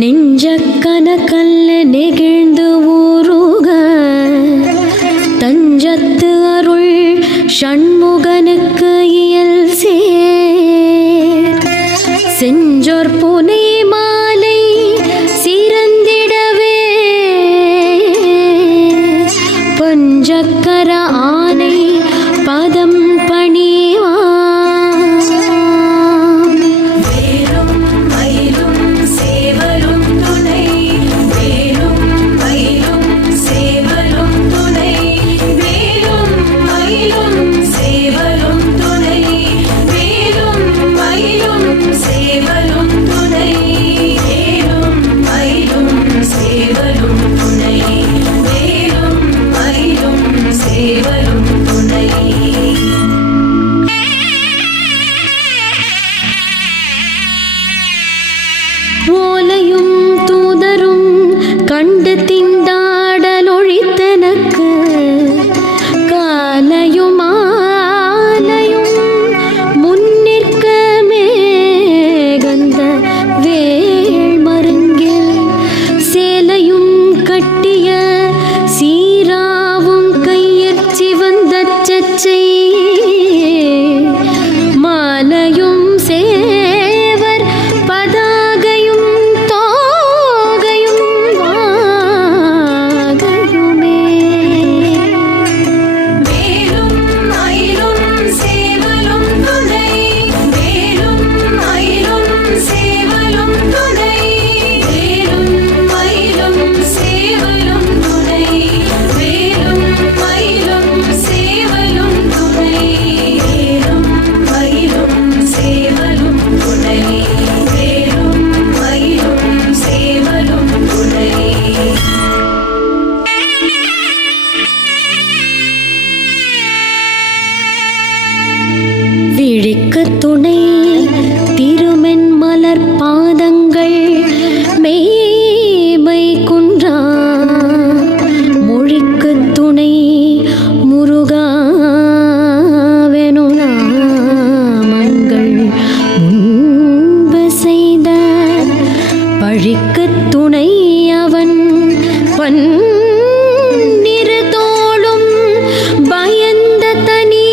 நெஞ்சக்கனக்கல்ல நெகிழ்ந்து ஊருக தஞ்சத்து அருள் ஷண்முகனுக்கு இயல் சேர் செஞ்சோர் புனை மாலை சிறந்திடவே பஞ்சக்கர ஆனை பதம் பணிவா ஓலையும் தூதரும் கண்டு திண்டாடலொழித்தனக்கு காலையும் ஆலையும் முன்னிற்க மேகந்த வேள் மருங்கில் சேலையும் கட்டிய சீராவும் கையிற் சிவந்த செச்சை மாலையும் சேவர் பதாகையும் தோகையும் வாகையுமே வேலும் மயிலும் சேவலும் துணை வேலும் மயிலும் சேவலும் துணை வேலும் மயிலும் சேவலும் துணை வேலும் மயிலும் சேவலும் துணை வேலும் மயிலும் சேவலும் துணை வேலும் மயிலும் சேவலும் துணை விழிக்கு துணை திருமென் மலர் பாதங்கள் மெய்மை குன்றா மொழிக்கு துணை முருகாவெனு நாமங்கள் முன்பு செய்த பழிக்கு துணை அவன் பன்னிரு தோளும் பயந்த தனி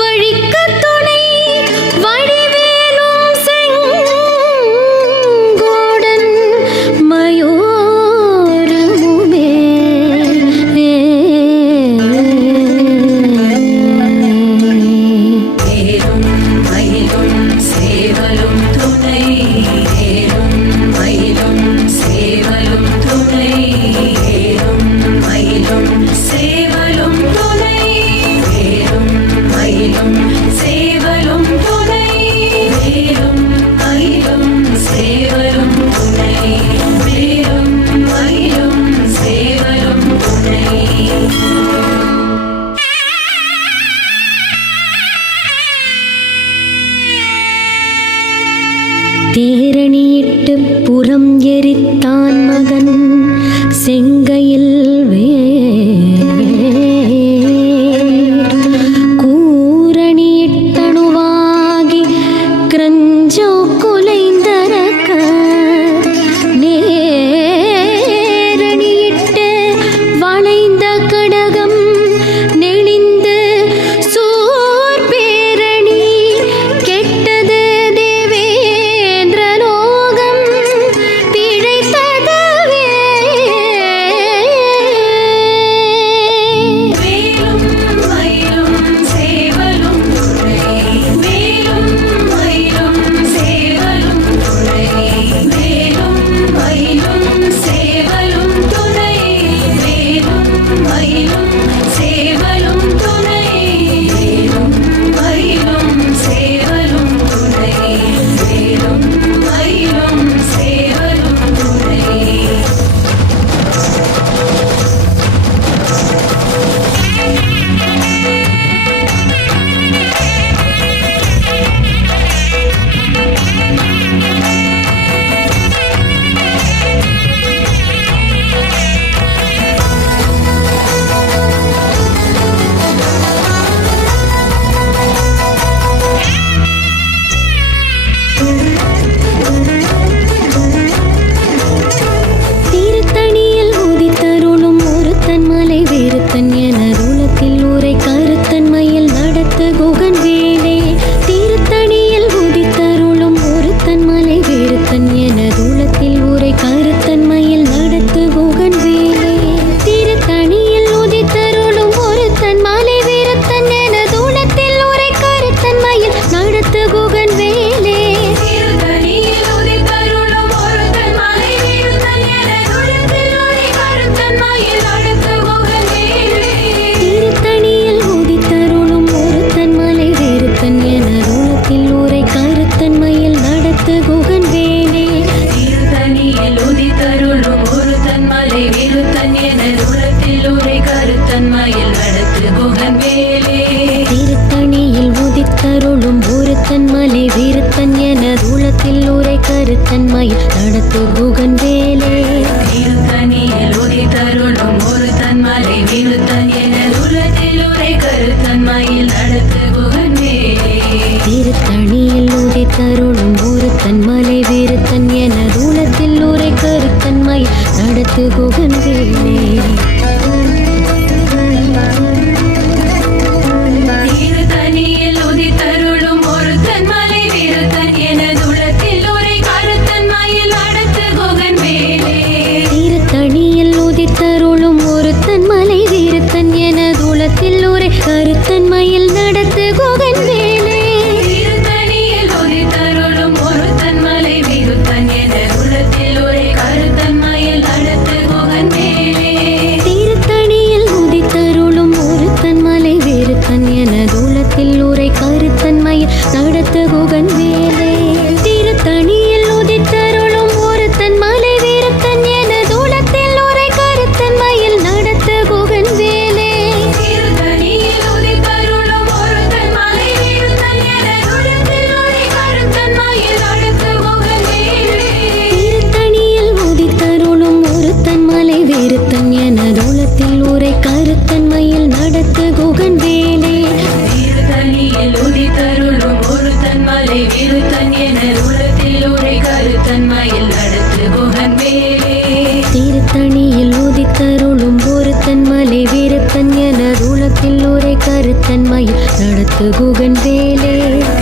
வழிக்கு துணை வடிவேலும் செங்கோடன் மயூரமுமே வேலும் மயிலும் சேவலும் துணை வேலும் மயிலும் சேவலும் துணை வேலும் மயிலும் சேவலும் துணை வேலும் மயிலும் சேவலும் துணை வேலும் மயிலும் சேவலும் துணை வேலும் மயிலும் சேவலும் துணை தேரணியிட்டு புறம் எரித்தான் மகன் செங்கையில் கூரணியிட்டணுவாகி கிரஞ்சோ குலைந்தரக்க நேரணியிட்டு வளைந்த கடகம் நெளிந்து சூர் பேரணி கெட்டது தேவேந்திர லோகம் பிழைத்ததவே தன்மையில் நடத்து குகன் வேலே. திருத்தணியில் உதித்தருளும் ஒரு தன்மலை விருத்தன் என உலகத்தில் உரை கருத்தன்மையில் நடத்து குகன் வேலே. திருத்தணியில் உதித்தருளும் ஒரு தன்மலை விருத்தன் என உலகத்தில் உரை கருத்தன்மையில் நடத்து குகன் வேலே. திருத்தணியில் உதித்தருளும் ஒரு தன்மலை விருத்தன் என உலகத்தில் உரை கருத்தன்மையில் நடத்து குகன் வேலே. திருத்தணியில் உதித்தருளும் ஒரு தன்மலை விருத்தன் என உலகத்தில் உரை கருத்தன்மையில் நடத்து குகன் வேலே. திருத்தணியில் உதித்தருளும் ஒரு தன்மலை விருத்தன் என உலகத்தில் உரை கருத்தன்மையில் நடத்து குகன் வேலே. திருத்தணியில் உதித்தருளும் ஒரு தன்மலை விருத்தன் என உலகத்தில் உரை கருத்தன்மையில் நடத்து குகன் வேலே. திருத்தணியில் உதித்தருளும் ஒரு தன்மலை விருத்தன் என உலகத்தில் உரை கருத்தன்மையில் நடத்து குகன் வேலே. திருத்தணியில் உதித்தருளும் ஒரு தன்மலை விருத்தன் என உலகத்தில் உரை கருத்தன்மையில் நடத்து குகன் வேலே. திருத்தணியில் உதித்தருளும் ஒரு தன்மலை விருத்தன் என உலகத்தில் உரை கருத்தன்மையில் நடத்து குகன் வேலே. திருத்தணியில் உதித்தருளும் ஒரு தன்மலை விருத்தன் என உலகத்தில் உரை கருத்தன்மையில் நடத்து குகன் வேலே. திருத்தணியில் உதித்தருளும் ஒரு தன்மலை விருத்தன் என உலகத்தில் உரை கருத்தன்மையில் நடத்து குகன் வேலே.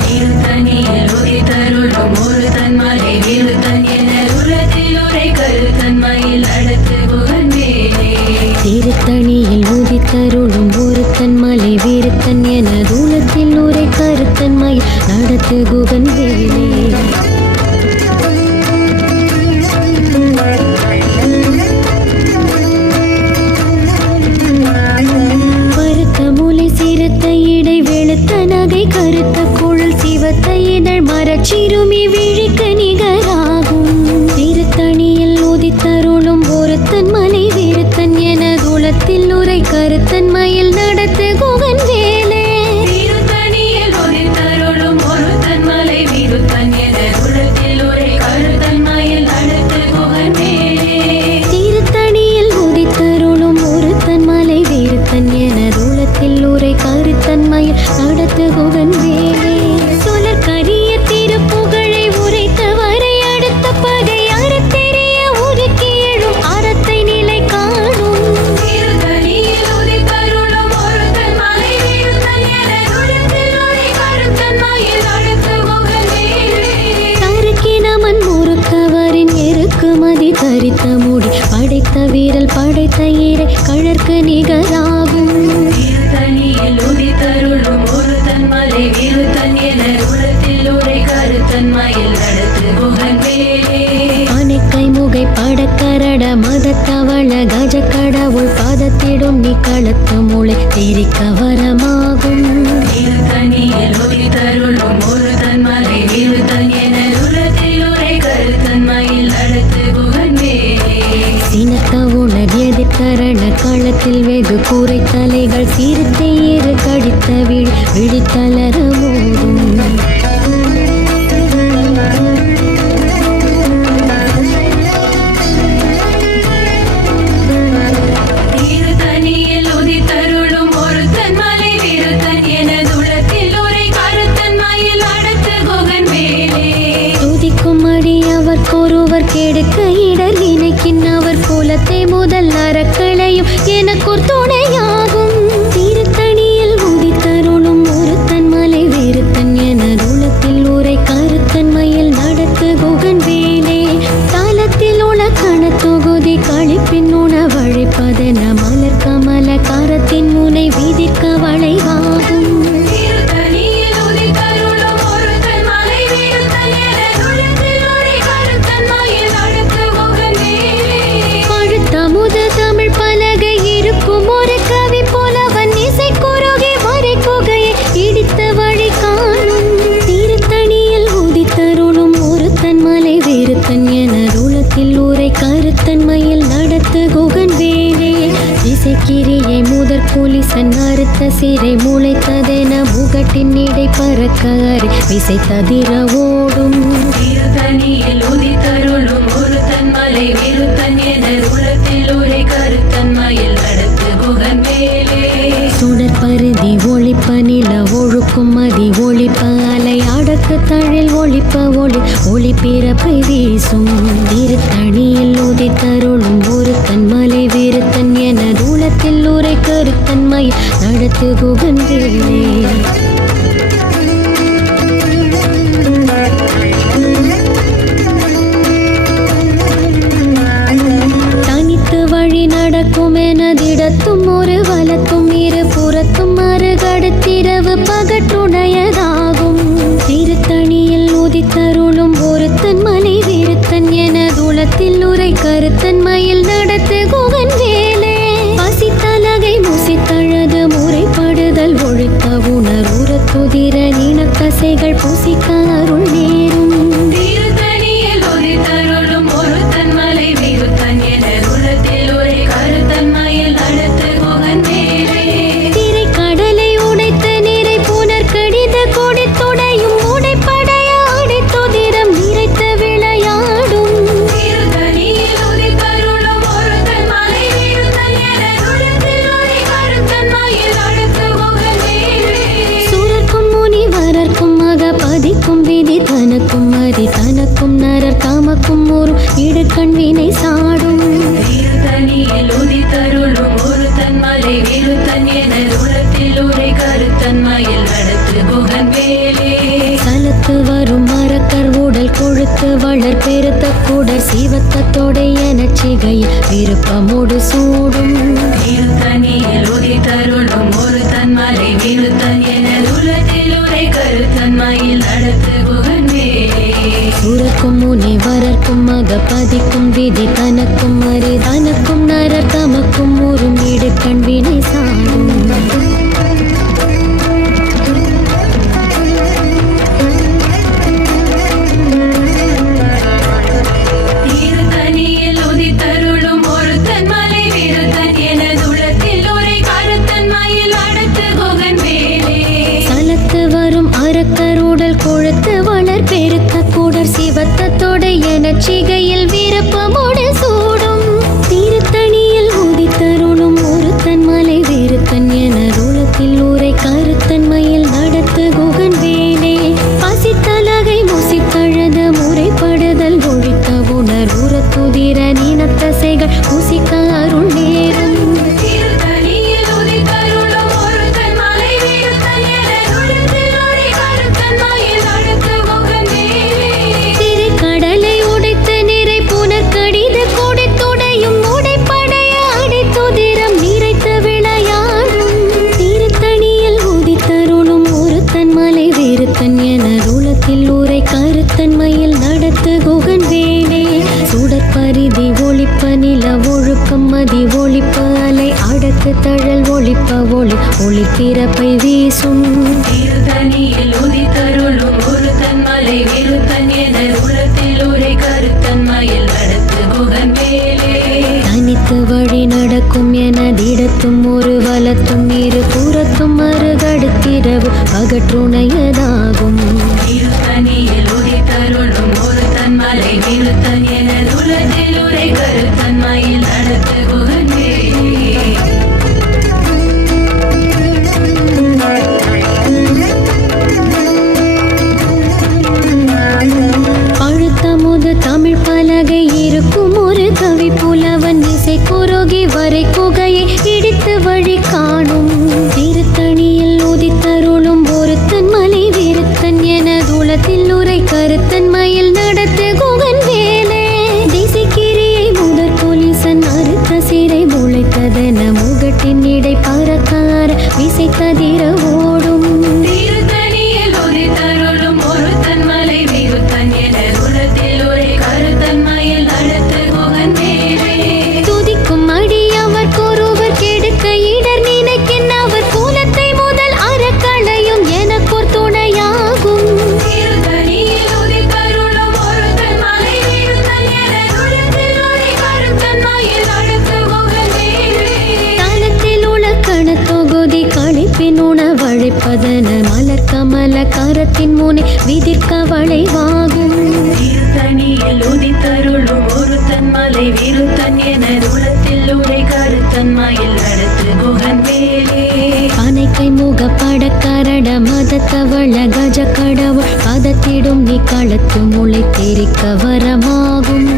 திருத்தணியில் உதித்தருளும் ஒரு தன்மலை விருத்தன் என உலகத்தில் உரை கருத்தன்மையில் நடத்து குகன் வேலே. திருத்தணியில் உதித்தருளும் ஒரு தன்மலை விருத்தன் என உலகத்தில் உரை கருத்தன்மையில் நடத்து குகன் வேலே. பருத்த முலை சிறுத்த இடை வெளுத்த நகை கருத்த குழல் சிவத்த இதழ் மரச்சிறுமி விழிக்க நிகராகும். திருத்தணியில் உதித்தருளும் ஒரு தன்மலை விருத்தன் என உலகத்தில் உரை கருத்தன்மையில் நடத்து குகன் வேலே. திருத்தணியில் உதித்தருளும் ஒரு தன்மலை விருத்தன் என உலகத்தில் உரை கருத்தன்மையில் நடத்து குகன் வேலே. திருத்தணியில் உதித்தருளும் ஒரு தன்மலை விருத்தன் என உலகத்தில் உரை கருத்தன்மையில் நடத்து குகன் வேலே. சொலர் கரிய திருப்புகழை உரைத்தவரை அடுத்த பகை அறத்தெரிய உருக்கி எழும் அறத்தை நிலை காணும். திருத்தணியில் உதித்தருளும் ஒரு தன்மலை விருத்தன் என உலகத்தில் உரை கருத்தன்மையில் நடத்து குகன் வேலே. தருக்கினமன் முறுக்கவரின் எருக்குமதி தரித்த முடி படைத்த வீரல் படைத்த இறை கழற்கு நிகராகும். திருத்தணியில் உதித்தருளும் ஒரு தன்மலை விருத்தன் என உலகத்தில் உரை கருத்தன்மையில் நடத்து குகன் வேலே. அணைக்கை முகை படக்கரட மதத்தவள கஜ கடவுள் பாதத்திடும் நீ களத்து முளை தெரிக்க வரமாகும். திருத்தணியில் உதித்தருளும் ஒரு தன்மலை விருத்தன் என உலகத்தில் உரை கருத்தன்மையில் நடத்து குகன் வேலே. சினத்த உணர் எதிர்கரண களத்தில் வெகு கூரை தலைகள் சிறுத்தை ஏறு கடித்த விழித்தளர மோதும். திருத்தணியில் உதித்தருளும் ஒரு தன்மலை விருத்தன் என உலகத்தில் உரை கருத்தன்மையில் நடத்து குகன் வேலே. துதிக்கும் அடி அவர்க்கொருவர் கெடுக்க இடர் நினைக்கின் அவர் குலத்தை முதல் அறக்களையும் எனக்கொரு துணையாகும். திருத்தணியில் உதித்தருளும் ஒரு தன்மலை விருத்தன் என உலகத்தில் உரை கருத்தன்மையில் நடத்து குகன் வேலே. தலத்தில் உள்ள கணத்தொகுதி கழிப்பின் உணவழிப்பதென மலர் கமல கரத்தின் முனை விதிர்க்க வளைவாகும். திருத்தணியில் உதித்தருளும் ஒரு தன்மலை விருத்தன் என உலகத்தில் உரை கருத்தன்மையில் நடத்து குகன் வேலே. பழுத்தமுத தமிழ் பலகை இருக்கும் ஒரு கவி போலவன் இசை குறுகி வரை குகையை இடித்த வழி காணும். திருத்தணியில் உதித்தருளும் ஒரு தன்மலை விருத்தன் என உலகத்தில் உரை கருத்தன்மையில் நடத்து குகன் வேலே. இசைக்கிரியை முதற் குலிசன் அறுத்த சிறை முளைத்ததென முகட்டின் இடை பறக்க அறி விசை ததிர ஓடும். திருத்தணியில் உதித்தருளும் ஒருத்தன் மலை விருத்தன் என உலத்தில் உரை கருத்தன் மயில் நடத்து குகன் மேலே. சுடற்பருதி ஒளிப்ப நில ஒழுக்கும் மதி ஒளிப்ப அலை அடக்கு தழில் ஒளிப்ப ஒளி ஒளி பிறப்பை வீசும். திருத்தணியில் உதித்தருளும் ஒருத்தன் மலை விருத்தன் என தூளத்தில் உரை கருத்தன் மயில் நடத்து குகன் வேலே. தனித்து வழி நடக்கும் எனதிடத்தும் ஒரு வலத்தும் இரு புறத்தும் மறுகடுத்திரவு பகற்றுடையதாகும். திருத்தணியில் உதித்தருளும் ஒருத்தன் மலை விருத்தன் என தூளத்தில் உரை கருத்தன் மயில் நடத்து குகன் வேலே. பசித்தலகை முசித்தழது முறைப்படுதல் ஒழுத்த உணர் உரத்துதிர நினக்கசைகள் புசிக்க அருள் நேரும். திருத்தணியில் உதித்தருளும் ஒருத்தன் மலை விருத்தன் என உலத்தில் உரை கருத்தன் மயில் நடத்து குகன் மேலே. திரை கடலை உடைத்த நிறை புனர் கடித கொடித்துடையும் உடைப்படைய அடைத்துதிரம் நிறைத்த விளையாடும். திருத்தணியில் உதித்தருளும் ஒருத்தன் மலை விருத்தன் என உலத்தில் உரை கருத்தன் மயில் நடத்து குகன் மேலே. சுரர்க்கும் முனிவரர்க்கும் மகபதிக்கும் விதி தனக்கும் மதி தனக்கும் நரர் தாமக்கும் ஒரு இடுக்கண் வினை சாடும். திருத்தணியில் உதித்தருளும் ஒருத்தன் மலை விருத்தன் என உலத்தில் உரை கருத்தன் மயில் நடத்து குகன் மேலே. சலத்து வரும் மரக்கர் உடல் கொழுத்து வளர் பெருத்த குடர் சீவத்தத்தோடை எனச் சிகையில் விருப்பமோடு சூடும். திருத்தணியில் உதித்தருளும் ஒருத்தன் மலை விருத்தன் என உலத்தில் உரை கருத்தன் மயில் நடத்து குகன் மேலே. சுரக்கும் முனிவரர்க்கும் மகபதிக்கும் விதி தனக்கும் மறி தனக்கும் நரர் தமக்கும் ஒரு இடுக்கண் வினை சாடும். திருத்தணியில் உதித்தருளும் ஒருத்தன் மலை விருத்தன் என உலத்தில் உரை கருத்தன் மயில் நடத்து குகன் மேலே. சலத்து வரும் அரக்கர் உடல் கொழுத்து வளர் பெருத்த குடர் சிவத்தத்தோடை எனச் சிகையில் விருப்பமோடு சூடும். திருத்தணியில் உதித்தருளும் ஒருத்தன் மலை விருத்தன் என உலத்தில் உரை கருத்தன் மயில் நடத்து குகன் வேலே. பசித்தலகை முசித்தழது முறைப்படுதல் ஒழித்த உணர் உரத்துதிர நினத்தசைகள் புசிக்க அருள் நேரும். திருத்தணியில் உதித்தருளும் ஒருத்தன் மலை விருத்தன் என உலத்தில் உரை கருத்தன் மயில் நடத்து குகன் மேலே. திரை கடலை உடைத்த நிறை புனர் கடித கொடித்துடையும் உடைப்படைய அடைத்துதிரம் நிறைத்த விளையாடும். திருத்தணியில் உதித்தருளும் ஒருத்தன் மலை விருத்தன் என உலத்தில் உரை கருத்தன் மயில் நடத்து குகன் வேலே. சுடற்பரிதி ஒளிப்ப நில ஒழுக்கம் மதி ஒளிப்ப அலை அடக்கு தழல் ஒளிப்ப ஒளி ஒளி பிறப்பை வீசும். திருத்தணியில் உதித்தருளும் ஒருத்தன் மலை விருத்தன் என உலத்தில் உரை கருத்தன் மயில் நடத்து குகன் மேலே. தனித்து வழி நடக்கும் எனதிடத்தும் ஒரு வலத்தும் இரு புறத்தும் மறுகடுத்திரவு பகற்றுணையதாகும். திருத்தணியில் உதித்தருளும் ஒருத்தன் மலை விருத்தன் என உலத்தில் உரை கருத்தன் மயில் நடத்து குகன் மேலே. பழுத்தமுது தமிழ் பலகை இருக்கும் ஒரு கவி புலவன் இசை குறுகி வரை குகையை இடித்து வழி காணும். திருத்தணியில் உதித்தருளும் ஒருத்தன் மலை விருத்தன் என தூளத்தில் உரை கருத்தன் மயில் நடத்து குகன் வேலே. திசைக்கு முனை விதிர்க்க வளைவாகும். தனியில் உதித்தருளும் ஒருத்தன் மலை விருத்தன் எனது உளத்தில் உரை கருத்தன் மயில் அடுத்து குகன் வேலே. பனைக்கை முகப்பட கரட மதத்தவள கஜ கடவுள் பதத்திடும் நீ களத்து முளை தெரிக்க வரமாகும்.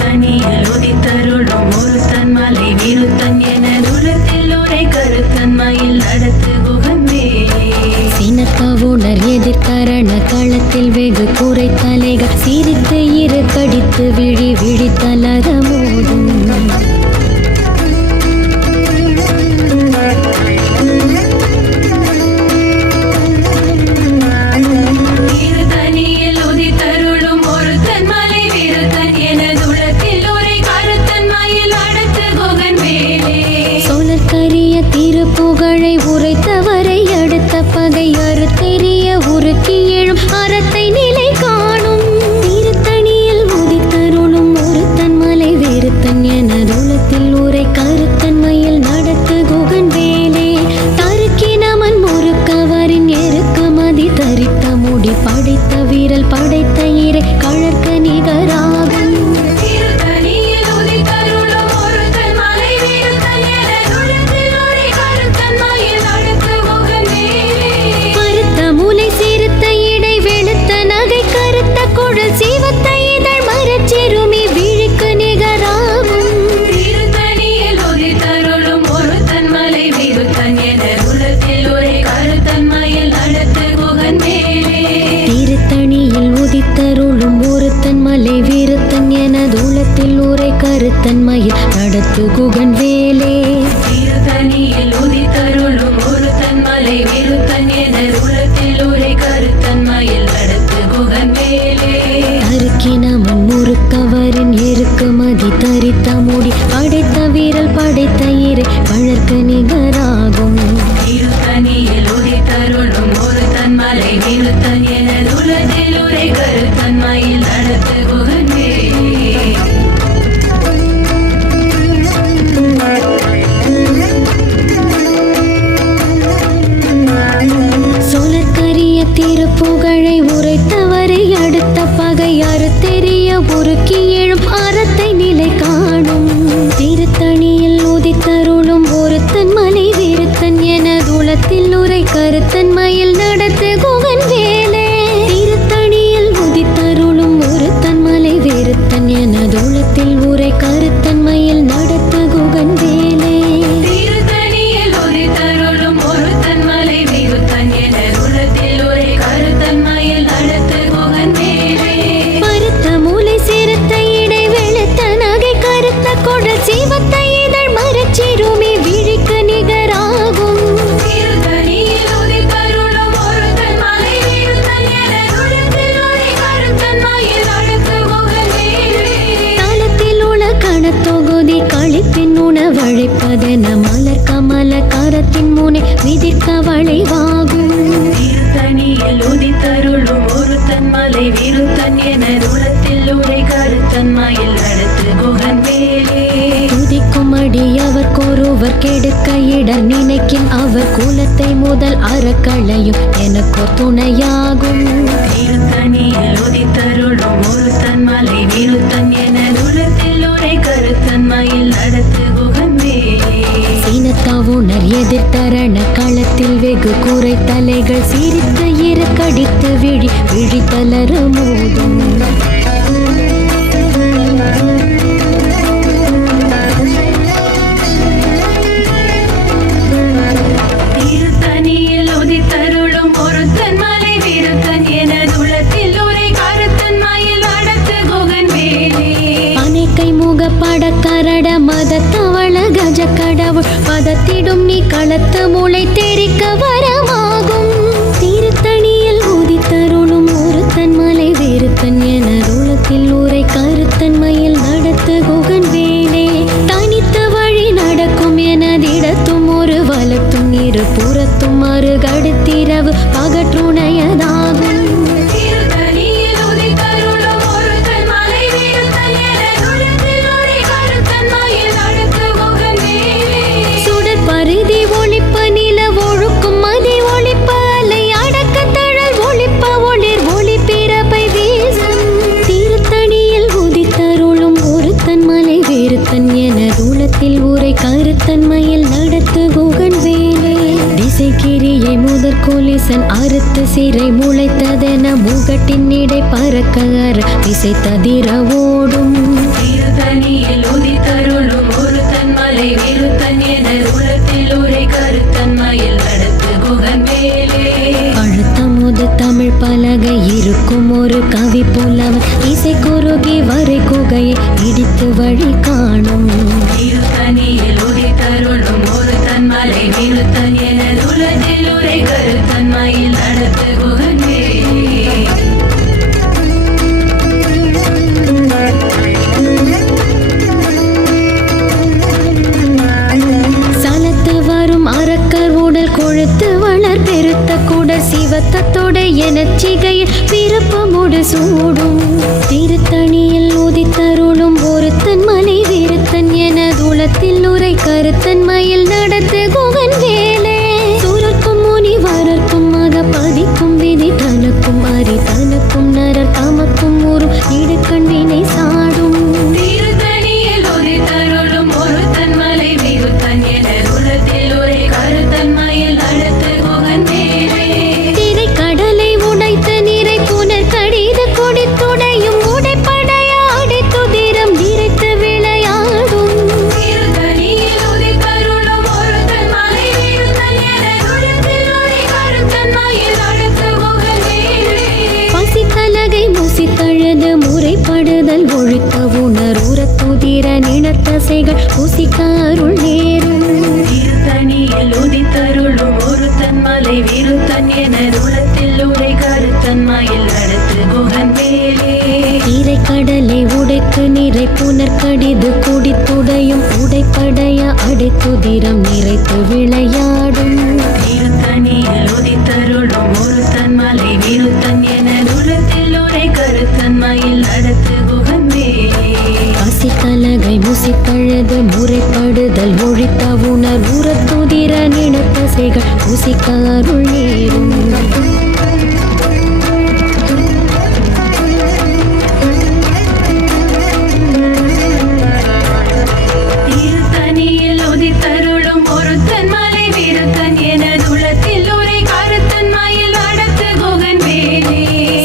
தனியில் உதித்தருளும் ஒருத்தன் மலை விருத்தன் எனது உளத்தில் உரை கருத்தன் மயில் அடுத்து குகன் வேலே. சினக்கவுணர் எதிர்கரண களத்தில் வெகு குறை தலைகள் சிரித்து இரு கடித்து விழி விழித்தலர மோதும். தனியில் உதித்தருளும் ஒருத்தன் மலை விருத்தன் எனது உளத்தில் உரை கருத்தன் மயில் அடுத்து குகன் வேலே. சொலற்கரிய திருப்புகழை உரைத்தவரை அடுத்த பகை அறுத்தெறிய உருக்கி எழும் அறத்தை நிலை காணும். திருத்தணியில் உதித்தருளும் ஒருத்தன் மலை வெறுத்தன் எனதுளத்தில் உரை கருத்தன் மயில் நடத்து குகன் வேலே. தருக்கினமன் முறுக்கவரின் எருக்க மதி தரித்த முடி படைத்த வீரல் படைத்த இறை கழற்க நிகராகும். தனியில் உதித்தருளும் ஒருத்தன் மலை விருத்தன் எனது உளத்தில் உரை கருத்தன் மயில் அடுத்து குகன் வேலே. பருத்த முலை சிறுத்த இடை வெளுத்த நகை கருத்த குழல் சீவத்த இதழ் மரச்சிறுமி விழிக்கு நிகராகும். திருத்தணியில் உதித்தருளும் ஒருத்தன் மலை விருத்தன் எனது உளத்தில் உரை கருத்தன் மயில் அடுத்து குகன் வேலே. திருத்தணியில் உதித்தருளும் ஒருத்தன் மலை விருத்தன் எனது உளத்தில் உரை கருத்தன் மயில் நடத்து குகன் வேலே. திருத்தணியில் உதித்தருளும் ஒருத்தன் மலை விருத்தன் எனது உளத்தில் உரை கருத்தன் மயில் அடுத்து குகன் வேலே. அருக்கினமன் முறுக்கவரின் எருக்கு மதி தரித்த முடி படைத்த வீரல் படைத்த இறை வளர்க்க நிகராகும். திருத்தணியில் உதித்தருளும் ஒருத்தன் மலை விருத்தன் எனது உளத்தில் உரை கருத்தன் மயில் அடுத்து குகன் வேலே. சொலற்கரிய திருப்புகழை உரைத்தவரை அடுத்த பகை அறுத்தெறிய உருக்கி எழும் அறத்தை நிலை காணும். திருத்தணியில் உதித்தருளும் ஒருத்தன் மலை விருத்தன் எனது உளத்தில் உரை கருத்தன் மயில் நடத்து குகன் வேலே. திருத்தணியில் உதித்தருளும் ஒருத்தன் மலை விருத்தன் எனது உளத்தில் உரை கருத்தன் மயில் நடத்து குகன் வேலே. திருத்தணியில் உதித்தருளும் ஒருத்தன் மலை விருத்தன் எனது உளத்தில் உரை கருத்தன் மயில் அடுத்து குகன் வேலே. பருத்த மூலை சிறுத்த இடை வெளுத்த நகை கருத்த கொடல் சீவத்த இதழ் மரச்சிறுமி விழிக்கு நிகராகும். திருத்தணியில் உதித்தருளும் ஒருத்தன் மலை விருத்தன் எனது உளத்தில் உரை கருத்தன் மயில் அடுத்து குகன் வேலே. தளத்தில் உள்ள கணத்தொகுதி களிப்பின் உணவழைப்பதென மலர் கமல கரத்தின் முனை விதிர்க்க வளைவாகும். திருத்தணியில் உதித்தருளும் ஒருத்தன் மலை விருத்தன் எனது உளத்தில் உரை கருத்தன் மயில் அடுத்து குகன் வேலே. துதிக்கும் அடியவர்க்கொருவர் கெடுக்க இடர் நினைக்கும் அவர் குலத்தை முதல் அறக்களையும் எனக்கோர் துணையாகும். திருத்தணியில் உதித்தருளும் ஒருத்தன் மலை விருத்தன் எனது உளத்தில் உரை கருத்தன் மயில் அடுத்து குகன் வேலே. சினத்தவுணர் எதிர்த்தரண களத்தில் வெகு குறை தலைகள் சிரித்து இரு கடித்து விழி விழித்தலர மோதும். திருத்தணியில் உதித்தருளும் ஒருத்தன் மலை விருத்தன் எனது உளத்தில் உரை கருத்தன் மயில் அடுத்து குகன் வேலே. பனைக்கை முகப்பட கரட மதத்தவள கஜ கடவுள் பதத்திடும் நீ களத்து முளை தெரிக்க வரமாகும். திருத்தணியில் உதித்தருளும் ஒருத்தன் மலை வெறுத்தன் எனது உளத்தில் உரை கருத்தன் மயில் நடத்து குகன் வேலே. தனித்த வழி நடக்கும் எனதிடத்தும் ஒரு வலத்தும் இரு புறத்தும் மறுகடுத்திரவு பகற்றுணையதாகும். திருத்தணியில் உதித்தருளும் ஒருத்தன் மலை விருத்தன் எனது உளத்தில் உரை கருத்தன் மயில் அடுத்து குகன் வேலே. சுடர் பரிதி ஒளிப்ப நில ஒழுக்கும் மதி ஒளிப்ப அலை அடக்க தழல் ஒளிப்ப ஒளி வீரத்தன் என தூளத்தில் ஊரை கருத்தன்மையில் நடத்து குகன் வேலே திசைக்கிரியை முதற் கோலிசன் அறுத்து சிறை முளைத்ததென முகட்டின் இடை பறக்க அற திசை ததிர ஓடும் திருத்தணியில் உதித்தருளும் ஒரு தன்மலை விருத்தன் என உலத்தில் உரை கருத்தன்மையில் நடத்து குகன் வேலே அழுத்தமுது தமிழ் பலகை இருக்கும் ஒரு கவி புலவன் இசை குறுகி வரை குகையை இடித்து வழி காணும் திருத்தணியில் உதித்தருளும் ஒரு தன்மலை விருத்தன் என உலத்தில் உரை கருத்தன்மையில் நடத்து குகன் வேலே கொழுத்து வளர் பெருத்த கூட சிவத்தத்தோட எனச்சிகையில் பிறப்பமுடு சூடும் திருத்தணியில் உதித்தருளும் ஒருத்தன் மலை விருத்தன் என தூளத்தில் உரை கருத்தன்மையில் நடத்து குகன் வேலே சூரர்க்கும் முனிவரர்க்கும் மகபதிக்கும் விதி தனக்கும் அறி தனக்கும் நரர் தமக்கும் ஒரு இடுக்கண் வினை சாடும் திருத்தணியில் உதித்தருளும் ஒரு தன்மலை விருத்தன் என உலத்தில் உரை கருத்தன்மையில் நடத்து குகன் வேலே திரைக்கடலை உடைத்து நீரை புனர் கடித கொடித்துடையும் உடைப்படைய அடைத்துதிரம் நிறைத்து விளையாடும் திருத்தணியில் உதித்தருளும் ஒரு தன்மலை விருத்தன் என உலத்தில் உரை கருத்தன்மையில் நடத்து குகன் வேலே பசித்தலகை முசித்தழுது முறைப்படுதல் ஒழித்த உணர் உரத்துதிர நினத்தசைகள் புசிக்க அருள் நேரும் திருத்தணியில் உதித்தருளும் ஒரு தன்மலை விருத்தன் என உலத்தில் உரை கருத்தன்மையில் நடத்து குகன் வேலே திரைக்கடலை உடைத்து நிறை புனர் கடிது குடித்துடையும் உடைப்படைய அடைத்துதிரம் நிறைத்து விளையாடும் திருத்தணியில் உதித்தருளும் ஒரு தன்மலை விருத்தன் என உலத்தில் உரை கருத்தன்மையில் நடத்து குகன் வேலே பசித்தலகை முசித்தழுது முறைப்படுதல் ஒழித்த உணர் உரத்துதிர நினத்தசைகள் புசிக்க அருள் நேரும் திருத்தணியில் உதித்தருளும் ஒரு தன்மலை விருத்தன் என உலத்தில் உரை கருத்தன்மையில் நடத்து குகன் வேலே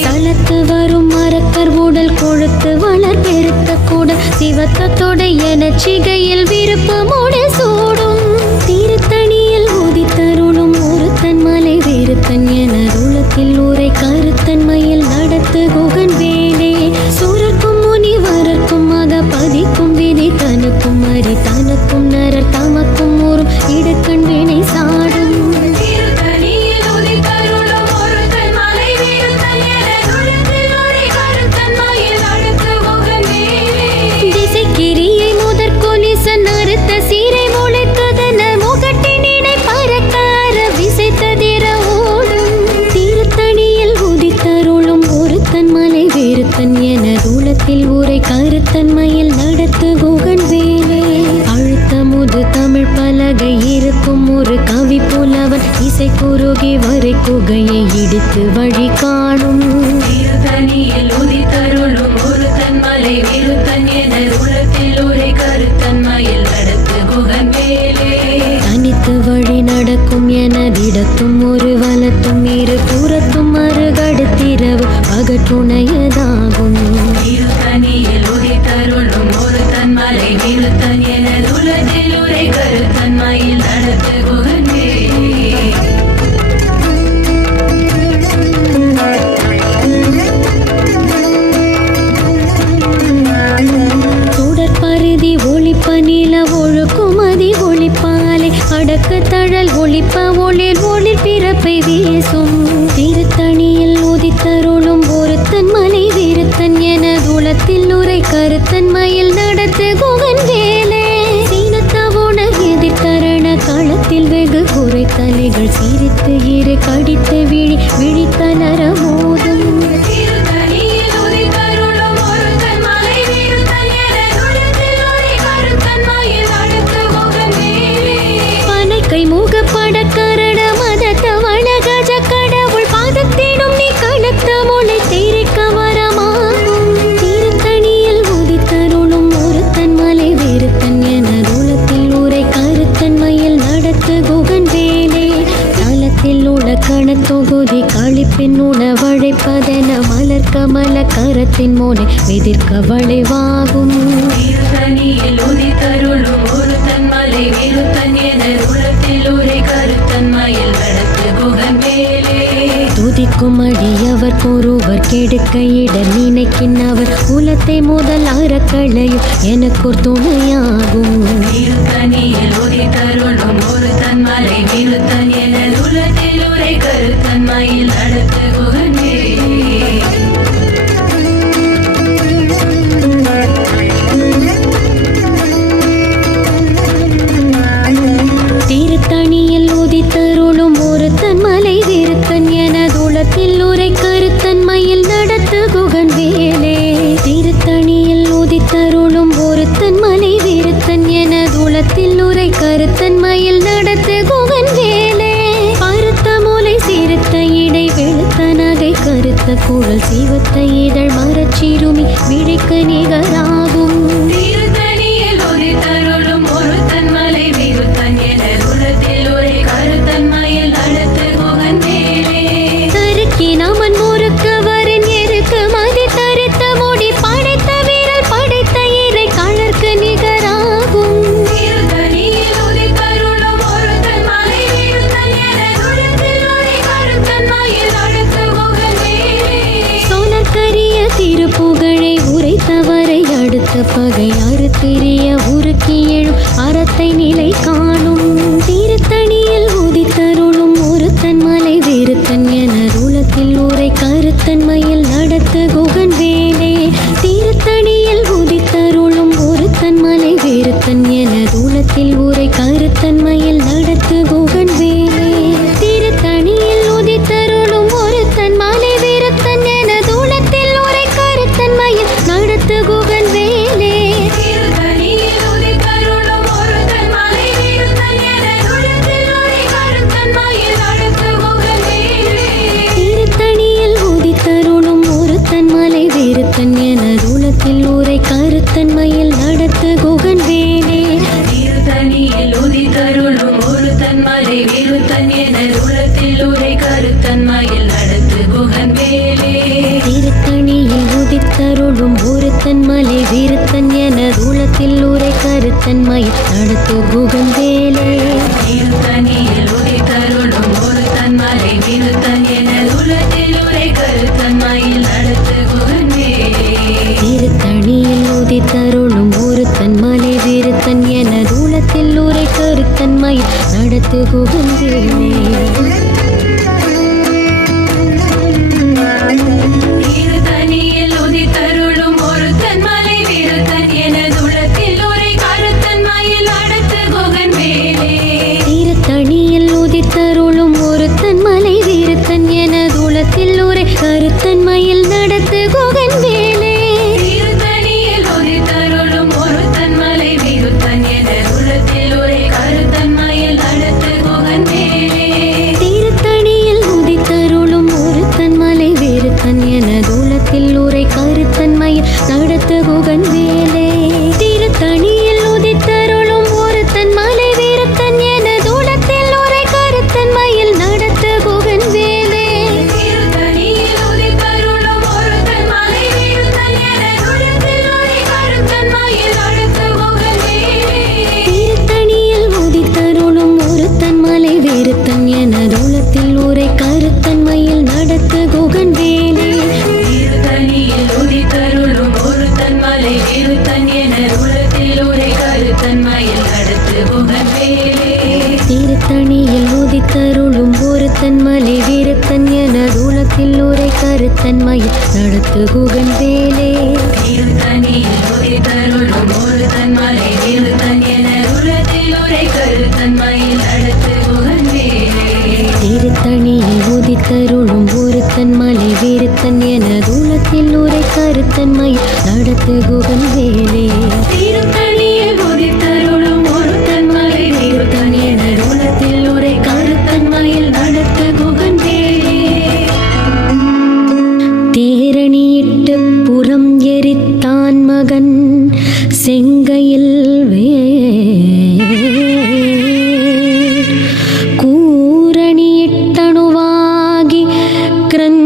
சலத்து வரும் மரக்கர் உடல் கொழுத்து வளர் பெருத்த கூட சிவத்தத்தோட எனச்சிகையில் விருப்பமோடு சூடும் திருத்தணியில் உதித்தருளும் ஒரு தன்மலை விருத்தன் என உலத்தில் உரை கருத்தன்மையில் நடத்து குகன் வேலே சூரர்க்கும் முனிவரர்க்கும் மகபதிக்கும் விதி தனக்கும் அறி தனக்கும் நரர் தமக்கும் ஒரு இடுக்கண் வினை சாடும் திருத்தணியில் உதித்தருளும் ஒரு தன்மலை விருத்தன் என உலத்தில் உரை கருத்தன்மையில் நடத்து குகன் வேலே திசைக்கிரியை முதற் கொலிசன் அறுத்த சீரை முளைத்ததென முகட்டின் இடை பறக்க அற விசைத்ததிர ஓடும் திருத்தணியில் உதித்தருளும் ஒரு தன்மலை விருத்தன் என தூளத்தில் ஊரை கருத்தன்மையில் நடத்து குகன் வேலே அழுத்தமுது தமிழ் பலகை இருக்கும் ஒரு கவி புலவன் இசை குறுகி வரை குகையை இடித்து வழி காணும் திருத்தணியில் உதித்தருளும் ஒரு தன்மலை விருத்தன் என உலத்தில் உரை கருத்தன்மையில் நடத்து குகன் வேலே தனித்து வழி நடக்கும் எனதிடத்தும் ஒரு வலத்தும் இரு புறத்தும் அருகடுத்திரவு அகற்றுணையதாகும் திருத்தணியில் உதித்தருளும் ஒரு தன்மலை விருத்தன் என உலத்தில் உரை கருத்தன்மையில் நடத்து குகன் வேலே சுடற்பருதி ஒளிப்ப நில ஒழுக்குமதி ஒளிப்பாலை அடக்கு தழல் ஒளிப்ப ஒளிர் ஒளிர் பிறப்பை வீசும் திருத்தணியில் உதித்தருளும் ஒருத்தன் மலை விருத்தன் என தூளத்தில் உரை கருத்தன்மையில் நடத்து குகன் வேலே சீனத்தவுண எதிர்த்தரண களத்தில் வெகு குறை தலைகள் சிரித்து இரு கடித்து விழித்தனர மோதும் திருத்தணியில் உதித்தருளும் ஒரு தன்மலை விருத்தன் என உலத்தில் உரை கருத்தன்மையில் நடத்து குகன் வேலே பனைக்கை மூகப்பட கரட மதத்த வளகஜ கடவுள் பாதத்தினும் நீ கணத்த மொழி தெரிக்க வரமாகும் திருத்தணியில் உதித்தருளும் ஒரு தன்மலை பின் உணவழைப்பதென மலர் கமல கரத்தின் மோனை விதிர்க்க வளைவாகும். திருத்தணியில் உதித்தருளும் ஒருத்தன் மலை விருத்தன் என உலத்தில் உரை கருத்தன் மயில் நடத்து குகன் வேலே. துதிக்கும் அடியவர் ஒருவர் கெடுக்க இடர் நினைக்கின்றவர் உலத்தை முதல் அறக்களையும் எனக்கொரு துணையாகும். திருத்தணியில் உதித்தருளும் ஒருத்தன் மலை விருத்தன் என உலத்தில் உரை கருத்தன் மயில் நடத்து குகன் வேலே. திருத்தணியில் உதித்தருளும் ஒருத்தன் மலை விருத்தன் எனது உலத்தில் உரை கருத்தன் மயில் நடத்து குகன் வேலே. திருத்தணியில் உதித்தருளும் ஒருத்தன் மலை விருத்தன் எனது உலத்தில் உரை கருத்தன் மயில் நடத்து குகன் வேலே. பருத்த மூலை சிறுத்த இடை வெளுத்த நகை கருத்த குழல் சிவத்த இதழ் மரச்சிறுமி விழிக்க நிகராகும். திருத்தணியில் உதித்தருளும் ஒருத்தன் மலை விருத்தன் என உலத்தில் உரை கருத்தன் மயில் நடத்து குகன் வேலே. தருக்கி நமன் முறுக்கவரின் எருக்கு மதி தரித்த முடி படைத்த வீரல் படைத்த இறை கழற்கு நிகராகும். திருத்தணியில் உதித்தருளும் ஒருத்தன் மலை விருத்தன் என உலத்தில் உரை கருத்தன் மயில் நடத்து குகன் வேலே. சொலற்கரிய திருப்புகழை உரைத்தவரை அடுத்த பகை அறுத்திரிய உருக்கி எழும் அறத்தை நிலை காணும். திருத்தணியில் உதித்தருளும் ஒருத்தன் மலை விருத்தன் எனது உலத்தில் உரை கருத்தன் மயில் நடத்து குகன் வேலே. திருத்தணியில் உதித்தருளும் ஒருத்தன் மலை விருத்தன் எனது உலத்தில் உரை கருத்தன் மயில் நடத்து குகன் வேலே. திருத்தணியில் உதித்தருளும் ஒருத்தன் மலை விருத்தன் எனது உலத்தில் உரை கருத்தன் மயில் நடத்து குகன் வேலே. திருத்தணியில் உதித்தருளும் ஒருத்தன் மலை விருத்தன் என உலத்தில் உரை கருத்தன் மயில் நடத்து குகன் வேலே. திருத்தணியில் உதித்தருளும் ஒருத்தன் மலை விருத்தன் எனது உலத்தில் உரை கருத்தன் மயில் நடத்து குகன் வேலே. திருத்தணியில் உதித்தருளும் ஒருத்தன் மலை விருத்தன் என உலத்தில் உரை கருத்தன் மயில் நடத்து குகன் வேலே. திருத்தணியில் உதித்தருளும் ஒருத்தன் மலை விருத்தன் எனது உலத்தில் உரை கருத்தன் மயில் நடத்து குகன் வேலே. திருத்தணியில் உதித்தருளும் ஒருத்தன் மலை விருத்தன் என உலத்தில் உரை கருத்தன் மயில் நடத்து குகன் வேலே. திருத்தணியில் உதித்தருளும் ஒருத்தன் மலை விருத்தன் எனது உலத்தில் உரை கருத்தன் மயில் நடத்து குகன் வேலே. திருத்தணியில் உதித்தருளும் ஒருத்தன் மலை விருத்தன் எனது உலத்தில் உரை கருத்தன் மயில் நடத்து குகன் வேலே. திருத்தணியில் உதித்தருளும் ஒருத்தன் மலை விருத்தன் எனது உலத்தில் உரை கருத்தன் மயில் நடத்து குகன் வேலே. திருத்தணியில் உதித்தருளும் ஒருத்தன் மலை விருத்தன் என உலத்தில் உரை கருத்தன் மயில் நடத்து குகன் வேலே. திருத்தணியில் உதித்தருளும் ஒருத்தன் மலை விருத்தன் எனது உலத்தில் உரை கருத்தன் மயில் நடத்து குகன் வேலே. திருத்தணியில் உதித்தருளும் ஒருத்தன் மலை விருத்தன் எனது உலத்தில் உரை கருத்தன் மயில் நடத்து குகன் வேலே. திருத்தணியில் உதித்தருளும் ஒருத்தன் மலை விருத்தன் என உலத்தில் உரை கருத்தன் மயில் நடத்து குகன் வேலே. திருத்தணியில் உதித்தருளும் ஒருத்தன் மலை விருத்தன் எனது உலத்தில் உரை கருத்தன் மயில் நடத்து குகன் வேலே. திருத்தணியில் உதித்தருளும் ஒருத்தன் மலை விருத்தன் என உலத்தில் உரை கருத்தன் மயில் நடத்து குகன் வேலே. திருத்தணியில் உதித்தருளும் ஒருத்தன் மலை விருத்தன் எனது உலத்தில் உரை கருத்தன் மயில் நடத்து குகன் வேலே. திருத்தணியில் உதித்தருளும் ஒருத்தன் மலை விருத்தன் என உலத்தில் உரை கருத்தன் மயில் நடத்து குகன் வேலே. திருத்தணியில் உதித்தருளும் ஒருத்தன் மலை விருத்தன் எனது உலத்தில் உரை கருத்தன் மயில் நடத்து குகன் வேலே. திருத்தணியில் உதித்தருளும் ஒருத்தன் மலை விருத்தன் என உலத்தில் உரை கருத்தன் மயில் நடத்து குகன் வேலே. தேரணியிட்டு புறம் எரித்தான் மகன் செங்கையில் கூரணியிட்டணுவாகி கிரன்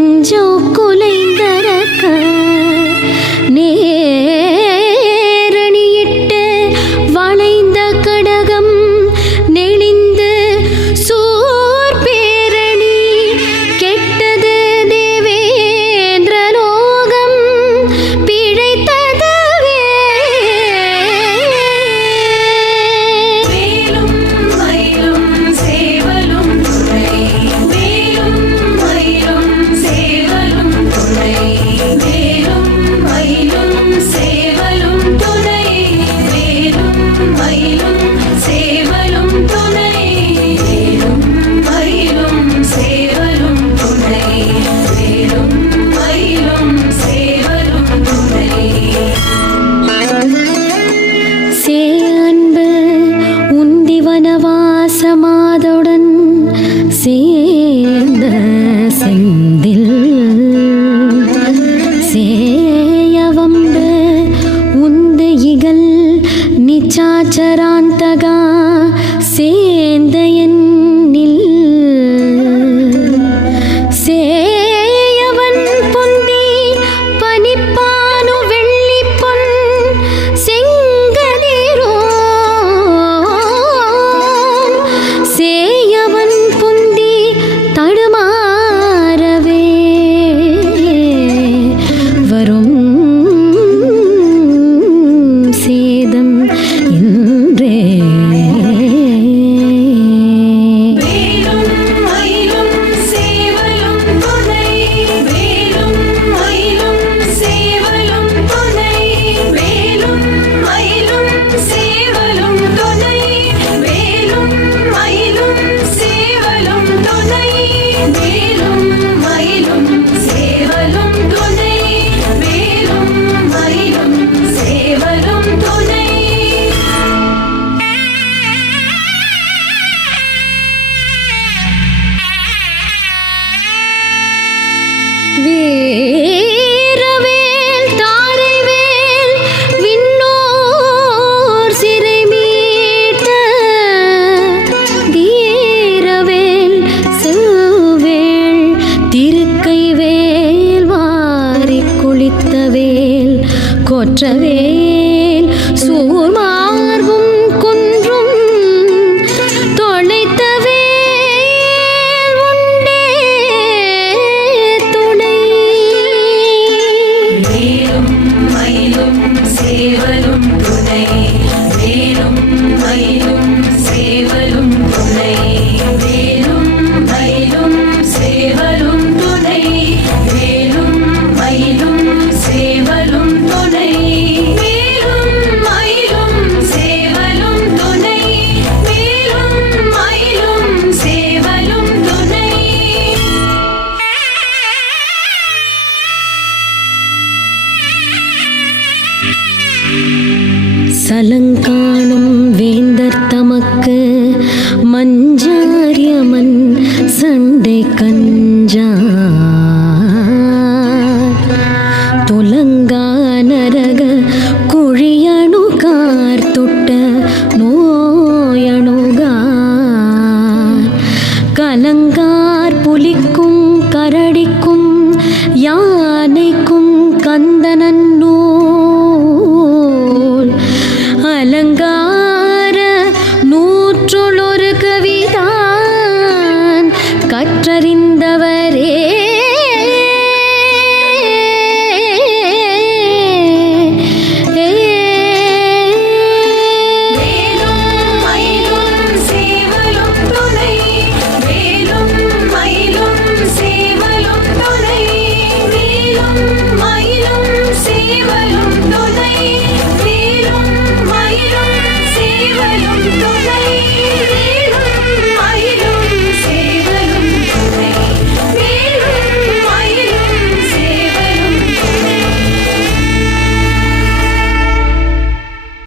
நிசாச்சராந்தகா சேந்த என்னில் சேயவன் பொந்தி பனிப்பானு வெள்ளிப்பொன் செங்கதிரோ சேயவன் பொந்தி தடுமாறவே வரும் சேதம் இன்றே வேலும் மயிலும் சேவலும் துணை வேலும் மயிலும் சேவலும் துணை வேலும் மயிலும் சேவலும் துணை வேலும் மயிலும் சேவலும் துணை வேலும் மயிலும் சேவலும் துணை வேலும் மயிலும் சேவலும் துணை வீரவேல் தாரைவேல் விண்ணோர் சிறை மீட்ட தீரவேல் செவ்வேள் திருக்கைவேல் வாரிக் குளித்தவேல் கொற்றவேல் சூர்மார்பும் குன்றும் தொலைத்தவேல் உண்டே துணை வேலும் மயிலும் சேவலும் துணை வேலும் மயிலும் சேவலும் துணை வேலும் மயிலும் சேவலும் துணை வேலும் மயிலும் சேவலும் துணை வேலும் மயிலும் சேவலும் துணை வேலும் மயிலும் சேவலும் துணை சலங்காணும் வேந்தர் தமக்கு மஞ்சாரியமன் சண்டை கஞ்சார் துலங்கா நரக குழியணுகார் தொட்ட நோயணுகார் கலங்கார் புலிக்கும் கரடிக்கும் யானைக்கும் கந்தனன்னூல் அலங்கார நூற்றுளொரு கவிதான் கற்றறிந்தவரே வேலும் மயிலும் சேவலும் துணை வேலும் மயிலும் சேவலும் துணை வேலும் மயிலும் சேவலும் துணை வேலும் மயிலும் சேவலும் துணை